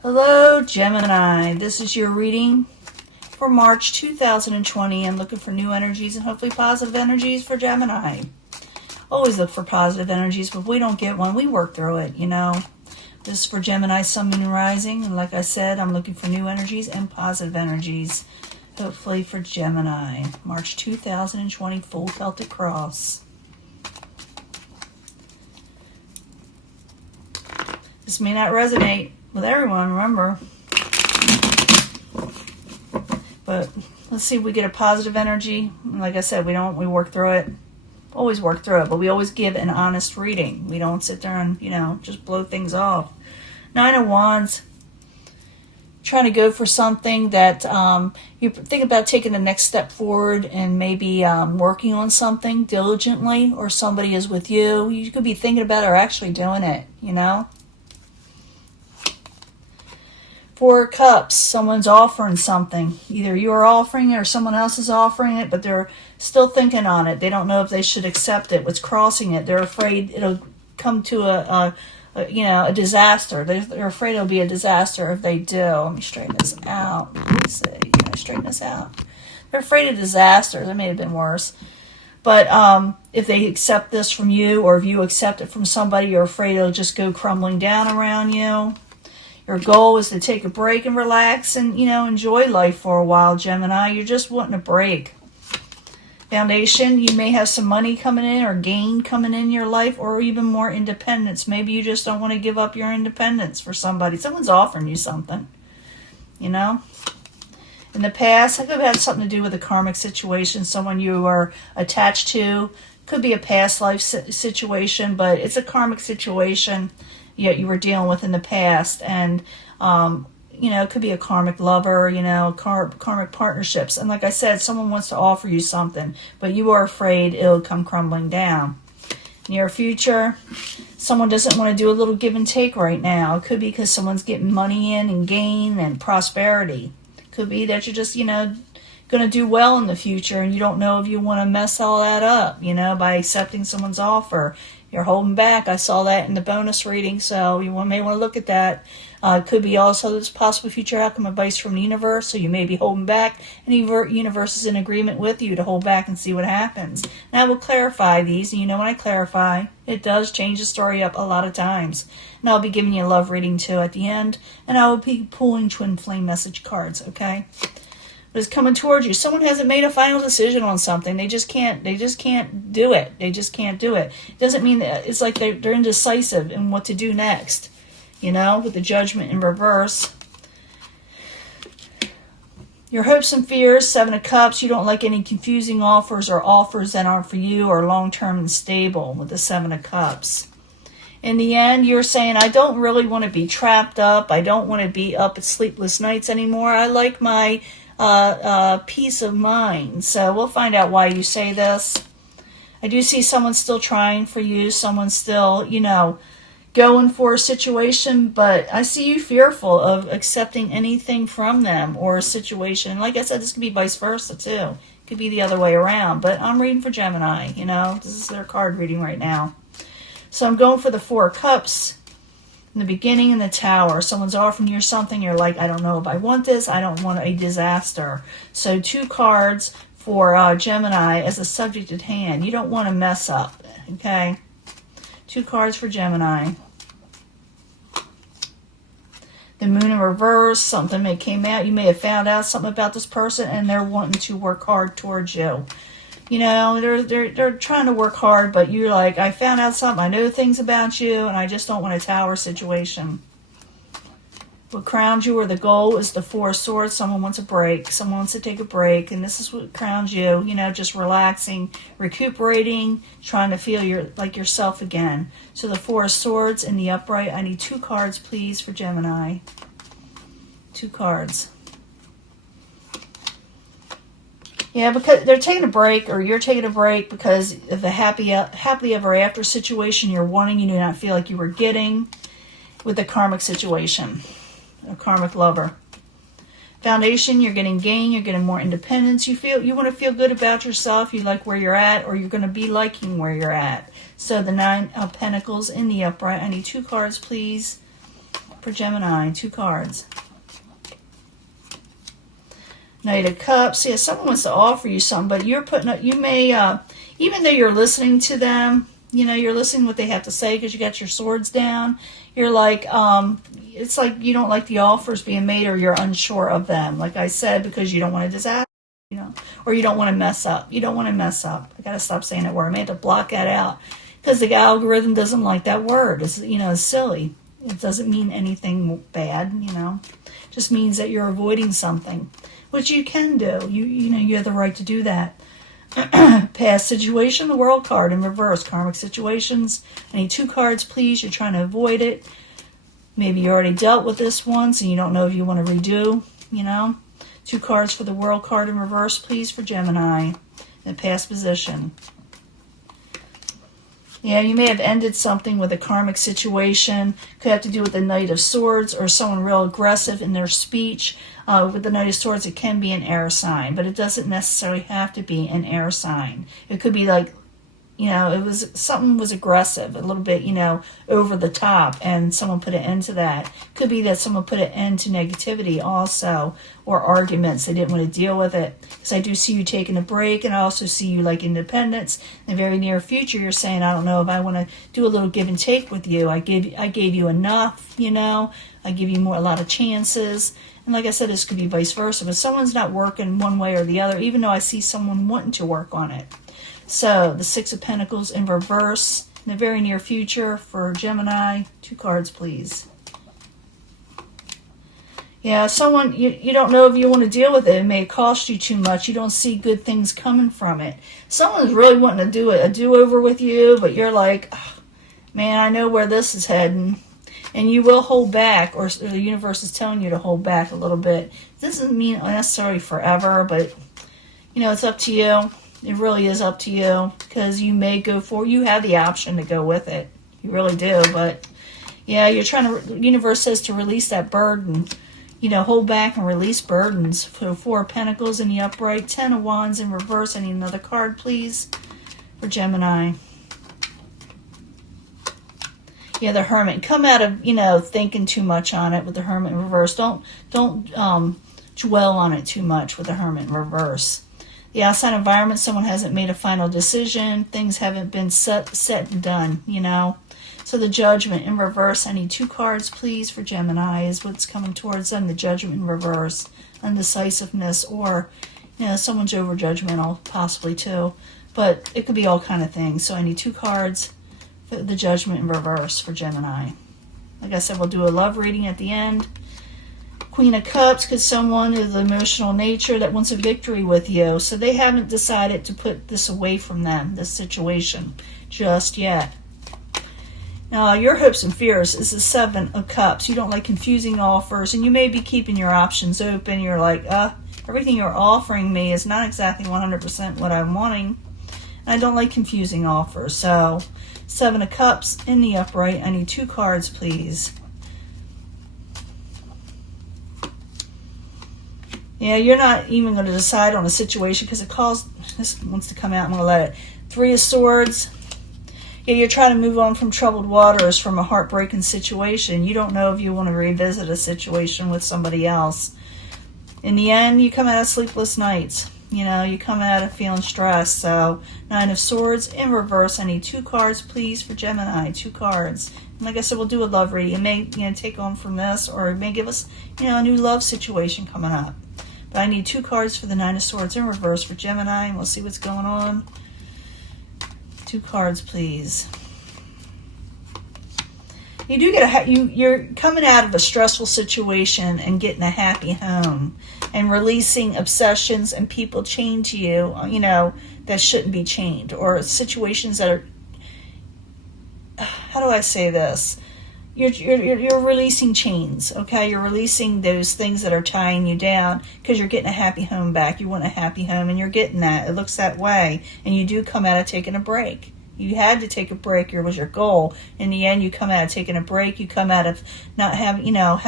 Hello, Gemini. This is your reading for March 2020. I'm looking for new energies and hopefully positive energies for Gemini. Always look for positive energies, but if we don't get one, we work through it, you know. This is for Gemini, Sun, Moon, and Rising. And like I said, I'm looking for new energies and positive energies, hopefully for Gemini. March 2020, full Celtic cross. This may not resonate with everyone, remember. But let's see if we get a positive energy. Like I said, we work through it. Always work through it, but we always give an honest reading. We don't sit there and, just blow things off. Nine of Wands. Trying to go for something that you think about taking the next step forward and maybe working on something diligently, or somebody is with you. You could be thinking about it or actually doing it, Four of Cups, someone's offering something. Either you're offering it or someone else is offering it, but they're still thinking on it. They don't know if they should accept it. What's crossing it? They're afraid it'll come to a disaster. They're afraid it'll be a disaster if they do. Let me straighten this out. Let's see. Can I straighten this out? They're afraid of disasters. That may have been worse. But if they accept this from you, or if you accept it from somebody, you're afraid it'll just go crumbling down around you. Your goal is to take a break and relax and, enjoy life for a while, Gemini. You're just wanting a break. Foundation, you may have some money coming in or gain coming in your life, or even more independence. Maybe you just don't want to give up your independence for somebody. Someone's offering you something, In the past, it could have had something to do with a karmic situation, someone you are attached to. Could be a past life situation, but it's a karmic situation you were dealing with in the past. And, it could be a karmic lover, karmic partnerships. And like I said, someone wants to offer you something, but you are afraid it'll come crumbling down. Near future, someone doesn't want to do a little give and take right now. It could be because someone's getting money in and gain and prosperity. It could be that you're just, going to do well in the future, and you don't know if you want to mess all that up, by accepting someone's offer. You're holding back. I saw that in the bonus reading, so you may want to look at that. It could be also this possible future outcome advice from the universe, so you may be holding back, and the universe is in agreement with you to hold back and see what happens. And I will clarify these, and when I clarify, it does change the story up a lot of times. And I'll be giving you a love reading too at the end, and I will be pulling twin flame message cards, okay? But it's coming towards you. Someone hasn't made a final decision on something. They just can't do it. They just can't do it. It doesn't mean that it's like they're indecisive in what to do next. With the Judgment in reverse. Your hopes and fears, Seven of Cups. You don't like any confusing offers or offers that aren't for you or long-term and stable with the Seven of Cups. In the end, you're saying, I don't really want to be trapped up. I don't want to be up at sleepless nights anymore. I like my peace of mind. So we'll find out why you say this. I do see someone still trying for you. Someone still, going for a situation, but I see you fearful of accepting anything from them or a situation. And like I said, this could be vice versa too. It could be the other way around, but I'm reading for Gemini, This is their card reading right now. So I'm going for the Four of Cups in the beginning and the Tower. Someone's offering you something. You're like, I don't know if I want this. I don't want a disaster. So 2 cards for Gemini as a subject at hand. You don't want to mess up, okay? 2 cards for Gemini. The Moon in reverse, something may came out. You may have found out something about this person, and they're wanting to work hard towards you. They're trying to work hard, but you're like, I found out something. I know things about you, and I just don't want a Tower situation. What crowns you, or the goal, is the Four of Swords. Someone wants a break. Someone wants to take a break, and this is what crowns you. Just relaxing, recuperating, trying to feel like yourself again. So the Four of Swords in the upright. I need 2 cards, please, for Gemini. 2 cards. Yeah, because they're taking a break, or you're taking a break because of the happily ever after situation you're wanting. You do not feel like you were getting with the karmic situation. A karmic lover. Foundation, you're getting gain, you're getting more independence. You want to feel good about yourself. You like where you're at, or you're going to be liking where you're at. So the Nine of Pentacles in the upright. I need 2 cards, please, for Gemini. 2 cards. Knight of Cups. Yeah, someone wants to offer you something, but you're putting up, you may, even though you're listening to them, you know, you're listening to what they have to say because you got your swords down. You're like, it's like you don't like the offers being made, or you're unsure of them. Like I said, because you don't want a disaster, you know, or you don't want to mess up. You don't want to mess up. I got to stop saying that word. I may have to block that out because the algorithm doesn't like that word. It's, you know, it's silly. It doesn't mean anything bad, you know. It just means that you're avoiding something, which you can do. You know, you have the right to do that. Past situation, the World card in reverse. Karmic situations. I need 2 cards, please. You're trying to avoid it. Maybe you already dealt with this once and you don't know if you want to redo, you know. 2 cards for the World card in reverse, please, for Gemini in past position. Yeah, you may have ended something with a karmic situation. Could have to do with the Knight of Swords or someone real aggressive in their speech. With the Knight of Swords, it can be an air sign, but it doesn't necessarily have to be an air sign. It could be like, you know, it was something was aggressive, a little bit, you know, over the top, and someone put an end to that. Could be that someone put an end to negativity also, or arguments. They didn't want to deal with it. Because I do see you taking a break, and I also see you like independence. In the very near future, you're saying, I don't know if I want to do a little give and take with you. I gave you enough, you know. I give you a lot of chances. And like I said, this could be vice versa. But someone's not working one way or the other, even though I see someone wanting to work on it. So, the 6 of Pentacles in reverse in the very near future for Gemini. 2 cards, please. Yeah, someone, you don't know if you want to deal with it. It may cost you too much. You don't see good things coming from it. Someone's really wanting to do a do-over with you, but you're like, oh, man, I know where this is heading. And you will hold back, or the universe is telling you to hold back a little bit. This doesn't mean necessarily forever, but, you know, it's up to you. It really is up to you, because you may go for, you have the option to go with it. You really do, but yeah, you're trying to, the universe says to release that burden. You know, hold back and release burdens. For 4 of Pentacles in the upright, 10 of Wands in reverse. I need another card, please, for Gemini. Yeah, the Hermit. Come out of, you know, thinking too much on it with the Hermit in reverse. Don't dwell on it too much with the Hermit in reverse. The outside environment, someone hasn't made a final decision. Things haven't been set and done, you know. So the Judgment in reverse. I need 2 cards, please, for Gemini is what's coming towards them. The Judgment in reverse. Undecisiveness, or, you know, someone's over judgmental, possibly too. But it could be all kind of things. So I need 2 cards for the Judgment in reverse for Gemini. Like I said, we'll do a love reading at the end. Queen of Cups, because someone is the emotional nature that wants a victory with you. So they haven't decided to put this away from them, this situation, just yet. Now, your hopes and fears is the 7 of Cups. You don't like confusing offers, and you may be keeping your options open. You're like, everything you're offering me is not exactly 100% what I'm wanting. And I don't like confusing offers. So, 7 of Cups in the upright. I need 2 cards, please. Yeah, you're not even going to decide on a situation because it calls, this wants to come out. I'm going to let it. 3 of Swords. Yeah, you're trying to move on from troubled waters, from a heartbreaking situation. You don't know if you want to revisit a situation with somebody else. In the end, you come out of sleepless nights. You know, you come out of feeling stressed. So, 9 of Swords in reverse. I need 2 cards, please, for Gemini. 2 cards. And like I said, we'll do a love reading. It may, you know, take on from this, or it may give us, you know, a new love situation coming up. But I need 2 cards for the 9 of Swords in reverse for Gemini, and we'll see what's going on. 2 cards, please. You do get you're coming out of a stressful situation and getting a happy home, and releasing obsessions and people chained to you, you know, that shouldn't be chained, or situations that are, how do I say this? You're releasing chains, okay? You're releasing those things that are tying you down, because you're getting a happy home back. You want a happy home, and you're getting that. It looks that way. And you do come out of taking a break. You had to take a break. It was your goal. In the end, you come out of taking a break. You come out of not having, you know,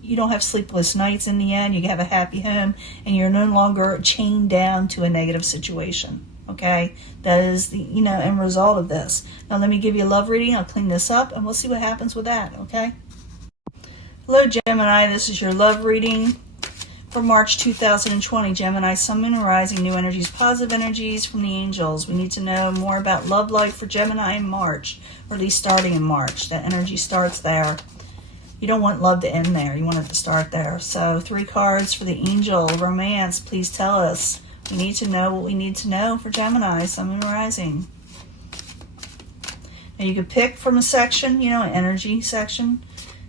you don't have sleepless nights in the end. You have a happy home, and you're no longer chained down to a negative situation. Okay, that is the, you know, end result of this. Now let me give you a love reading. I'll clean this up, and we'll see what happens with that. Okay, Hello, Gemini. This is your love reading for March 2020. Gemini, Sun, Moon, and Rising. New energies, positive energies from the angels. We need to know more about love life for Gemini in March, or at least starting in March. That energy starts there. You don't want love to end there. You want it to start there. So 3 cards for the angel. Romance, please tell us. We need to know what we need to know for Gemini, Sun, Moon, Rising. Now you could pick from a section, an energy section,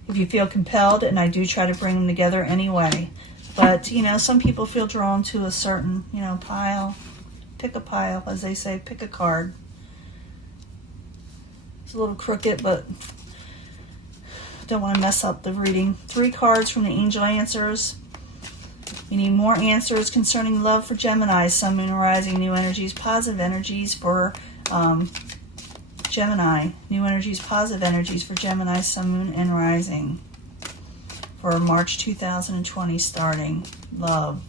if you feel compelled, and I do try to bring them together anyway. But, some people feel drawn to a certain, pile. Pick a pile, as they say. Pick a card. It's a little crooked, but don't want to mess up the reading. 3 cards from the angel answers. We need more answers concerning love for Gemini, Sun, Moon, and Rising. New energies, positive energies for Gemini. New energies, positive energies for Gemini, Sun, Moon, and Rising. For March 2020 starting. Love.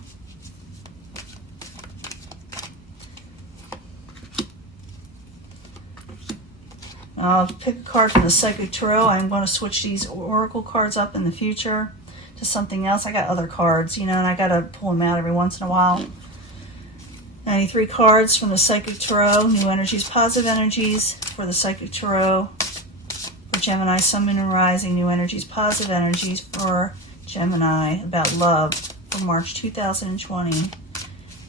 I'll pick a card from the Psychic Tarot. I'm going to switch these Oracle cards up in the future to something else. I got other cards, and I got to pull them out every once in a while. 93 cards from the Psychic Tarot. New energies, positive energies for the Psychic Tarot. For Gemini, Sun, Moon, and Rising. New energies, positive energies for Gemini about love for March 2020.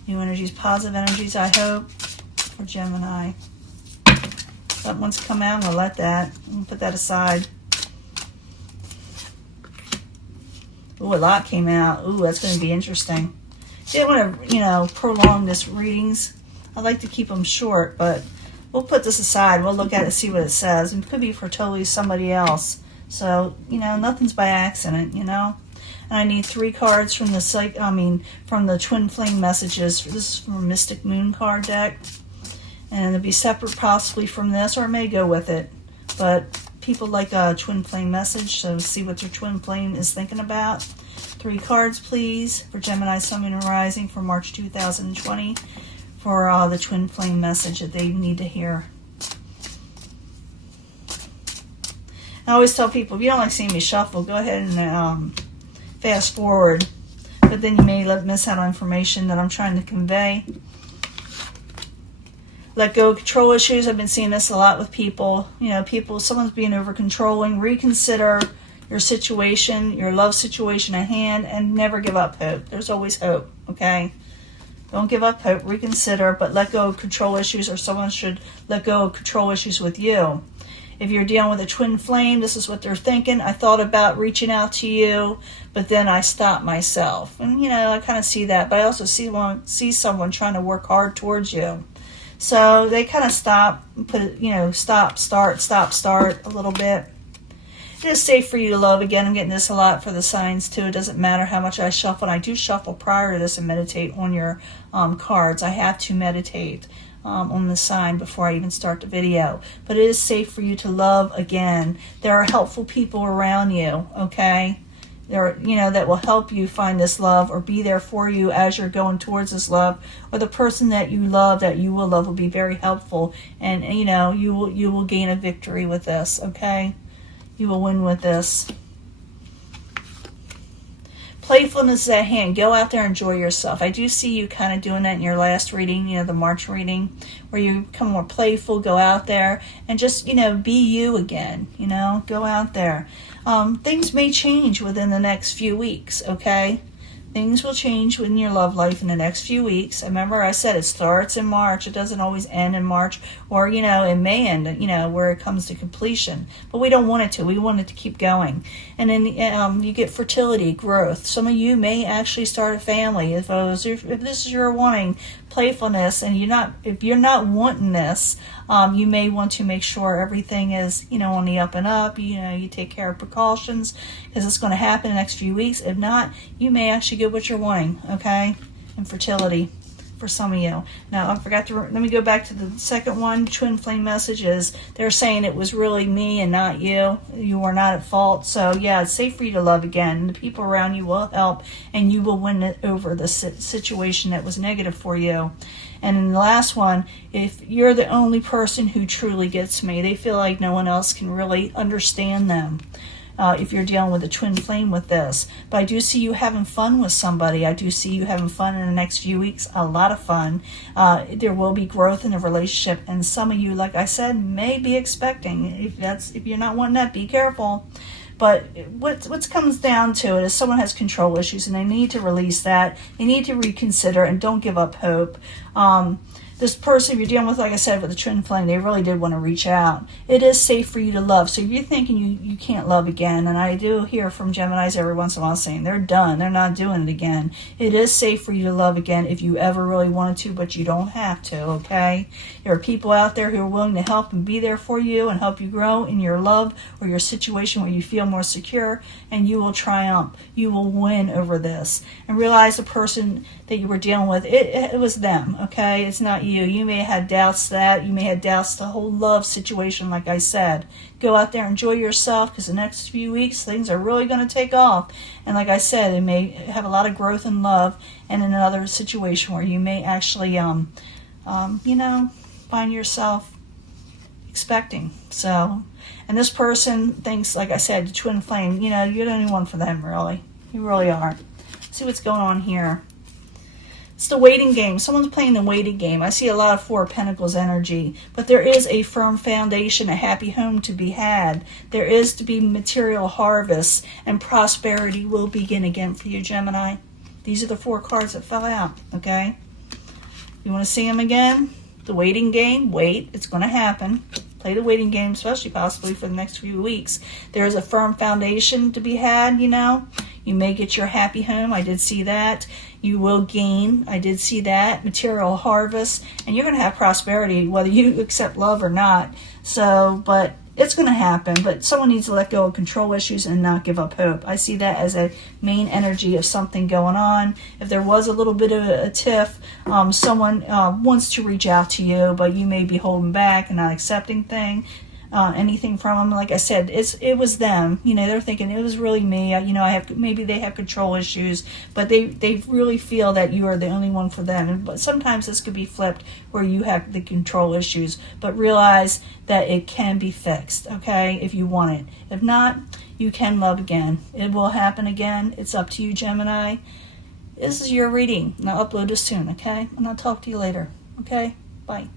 New energies, positive energies, I hope, for Gemini. That one's come out. I'm going to let that. I'm going to put that aside. Ooh, a lot came out. Ooh, that's going to be interesting. Didn't want to, prolong this readings. I like to keep them short, but we'll put this aside. We'll look at it and see what it says. It could be for totally somebody else. So, nothing's by accident, And I need 3 cards from from the Twin Flame messages. This is from Mystic Moon card deck. And it'll be separate possibly from this, or it may go with it. But people like a Twin Flame message, so see what your Twin Flame is thinking about. 3 cards, please, for Gemini, Sun, Moon, and Rising for March 2020 for the Twin Flame message that they need to hear. I always tell people, if you don't like seeing me shuffle, go ahead and fast forward. But then you may miss out on information that I'm trying to convey. Let go of control issues. I've been seeing this a lot with people. Someone's being over controlling. Reconsider your situation, your love situation at hand, and never give up hope. There's always hope, okay? Don't give up hope. Reconsider, but let go of control issues, or someone should let go of control issues with you. If you're dealing with a twin flame, this is what they're thinking. I thought about reaching out to you, but then I stopped myself. And, I kind of see that, but I also see someone trying to work hard towards you. So they kind of stop, start a little bit. It is safe for you to love. Again, I'm getting this a lot for the signs too. It doesn't matter how much I shuffle. And I do shuffle prior to this and meditate on your cards. I have to meditate on the sign before I even start the video. But it is safe for you to love again. There are helpful people around you, okay? That will help you find this love or be there for you as you're going towards this love, or the person that you love, that you will love, will be very helpful, and you will gain a victory with this, okay? You will win with this. Playfulness is at hand. Go out there and enjoy yourself. I do see you kind of doing that in your last reading, the March reading, where you become more playful. Go out there and just, be you again, go out there. Things may change within the next few weeks, okay? Things will change in your love life in the next few weeks. Remember, I said it starts in March. It doesn't always end in March, or, it may end, where it comes to completion. But we don't want it to. We want it to keep going. And then you get fertility, growth. Some of you may actually start a family. If this is your wanting, playfulness, and if you're not wanting this, you may want to make sure everything is, on the up and up. You take care of precautions, because it's going to happen in the next few weeks. If not, you may actually get what you're wanting, okay? And fertility for some of you. Now, I forgot to, let me go back to the second one. Twin flame messages. They're saying it was really me and not you. You were not at fault. So, yeah, it's safe for you to love again. The people around you will help, and you will win it over the situation that was negative for you. And in the last one, if you're the only person who truly gets me, they feel like no one else can really understand them. if you're dealing with a twin flame with this. But I do see you having fun with somebody. I do see you having fun in the next few weeks, a lot of fun. There will be growth in a relationship, and some of you, like I said, may be expecting. If you're not wanting that, be careful. But what comes down to it is someone has control issues and they need to release that. They need to reconsider and don't give up hope. This person you're dealing with, like I said, with the twin flame, they really did want to reach out. It is safe for you to love. So if you're thinking you can't love again, and I do hear from Geminis every once in a while saying they're done, they're not doing it again. It is safe for you to love again if you ever really wanted to, but you don't have to, okay? There are people out there who are willing to help and be there for you and help you grow in your love or your situation where you feel more secure, and you will triumph. You will win over this. And realize the person that you were dealing with, it was them, okay? It's not you. You may have had doubts that. You may have doubts the whole love situation, like I said. Go out there, enjoy yourself, because the next few weeks, things are really going to take off. And like I said, it may have a lot of growth in love and in another situation where you may actually, find yourself expecting. So, and this person thinks, like I said, the twin flame, you're the only one for them, really. You really are. See what's going on here. It's the waiting game. Someone's playing the waiting game. I see a lot of Four of Pentacles energy. But there is a firm foundation, a happy home to be had. There is to be material harvest, and prosperity will begin again for you, Gemini. These are the 4 cards that fell out, okay? You want to see them again? The waiting game. Wait. It's going to happen. Play the waiting game, especially possibly for the next few weeks. There is a firm foundation to be had, You may get your happy home. I did see that. You will gain. I did see that. Material harvest. And you're going to have prosperity, whether you accept love or not. So, but it's going to happen. But someone needs to let go of control issues and not give up hope. I see that as a main energy of something going on. If there was a little bit of a tiff, someone wants to reach out to you, but you may be holding back and not accepting anything from them. Like I said, it was them. They're thinking it was really me. Maybe they have control issues, but they really feel that you are the only one for them. But sometimes this could be flipped where you have the control issues, but realize that it can be fixed, okay, if you want it. If not, you can love again. It will happen again. It's up to you, Gemini. This is your reading, and I'll upload this soon, okay? And I'll talk to you later, okay? Bye.